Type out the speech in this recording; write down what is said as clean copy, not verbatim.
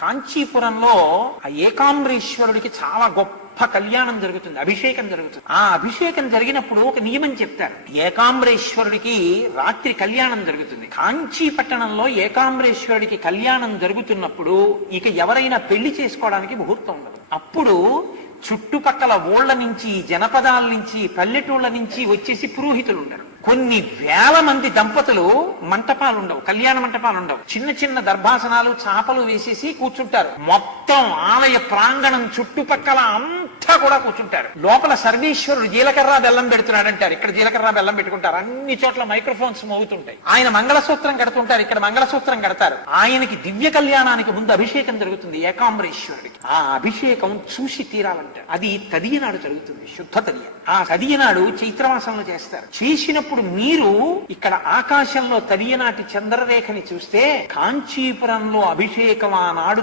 కాంచీపురంలో ఆ ఏకాంబరేశ్వరుడికి చాలా గొప్ప కళ్యాణం జరుగుతుంది, అభిషేకం జరుగుతుంది. ఆ అభిషేకం జరిగినప్పుడు ఒక నియమం చెప్తారు. ఏకాంబరేశ్వరుడికి రాత్రి కళ్యాణం జరుగుతుంది. కాంచీ పట్టణంలో ఏకాంబరేశ్వరుడికి కళ్యాణం జరుగుతున్నప్పుడు ఇక ఎవరైనా పెళ్లి చేసుకోవడానికి ముహూర్తం ఉండదు. అప్పుడు చుట్టుపక్కల ఊళ్ళ నుంచి, జనపదాల నుంచి, పల్లెటూళ్ళ నుంచి వచ్చేసి పురోహితులు ఉండరు. కొన్ని వేల మంది దంపతులు మంటపాలు ఉండవు, కళ్యాణ మంటపాలు ఉండవు. చిన్న చిన్న దర్భాసనాలు, చాపలు వేసేసి కూర్చుంటారు. మొత్తం ఆలయ ప్రాంగణం చుట్టుపక్కల అంతా కూడా కూర్చుంటారు. లోపల సర్వేశ్వరుడు జీలకర్ర బెల్లం పెడుతున్నాడు అంటారు. ఇక్కడ జీలకర్ర బెల్లం పెట్టుకుంటారు. అన్ని చోట్ల మైక్రోఫోన్స్ మోగుతుంటాయి. ఆయన మంగళసూత్రం కడుతుంటారు, ఇక్కడ మంగళసూత్రం కడతారు. ఆయనకి దివ్య కళ్యాణానికి ముందు అభిషేకం జరుగుతుంది ఏకాంబరేశ్వరుడికి. ఆ అభిషేకం చూసి తీరాలంట. అది తదియ నాడు జరుగుతుంది, శుద్ధ తదియ. ఆ తదియ నాడు చైత్రమాసంలో చేస్తారు. చేసినప్పుడు మీరు ఇక్కడ ఆకాశంలో తదియ నాటి చంద్రరేఖని చూస్తే కాంచీపురంలో అభిషేకం ఆనాడు